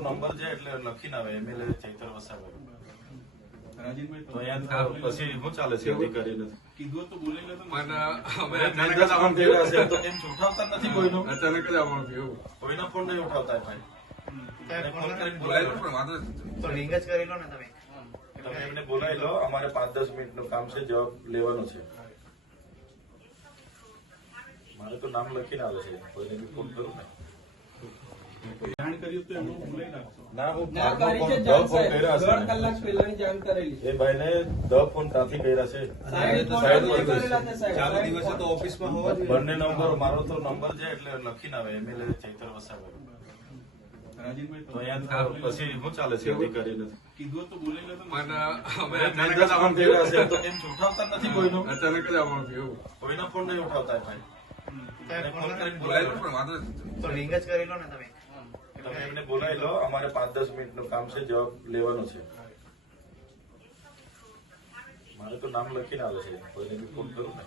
Number છે એટલે લખી ના આવે એમએલએ ચૈતર વસાવા અચાનક જ આવવાનું થયું કોઈના ફોન નહીં ઉઠાવતા ભાઈ તો લિંક જ કરી લો ને તમે. તમે એમને બોલાવી લો અમારે પાંચ દસ મિનિટ કામ છે જવાબ લેવાનો છે. મારે તો નામ લખીને આવે છે કોઈને બી ફોન કરું ને. ના હું ના કરી છે દસ જાણ ફોન કર્યા દોઢ હશે કલાક પહેલાની જાણ કરેલી છે. એ ભાઈને દસ ફોન ત્યાંથી કર્યા છે. સાહેબ ફોન સાહેબ નથી પર કરેલા છે સાહેબ. ચાલુ સાહેબ દિવસે ફોન- તો ઓફિસમાં હોવા જોઈએ. બંને નંબર મારો તો નંબર છે એટલે લખીને આવે એમએલએ ચૈતર વસાવે. પછી શું ચાલે છે અધિકારીને? પણ અમે અચાનક જ આવવાનું કર્યા છે તો કેમ ઉઠાવતા નથી કોઈનો? અચાનક જ આવવાનું થયું. કોઈના ફોન નહીં ઉઠાવતા ભાઈ. એને ફોન કરીને બોલાયેલું બોલાવ્યો. પણ વાંધો નહીં. તો લિંક જ કરી લો ને તમે. તમે એમને બોલાવી લો અમારે પાંચ દસ મિનિટનું કામ છે જવાબ લેવાનો છે. મારે તો નામ લખીને આવે છે. કોઈને બી ફોન કરું ને.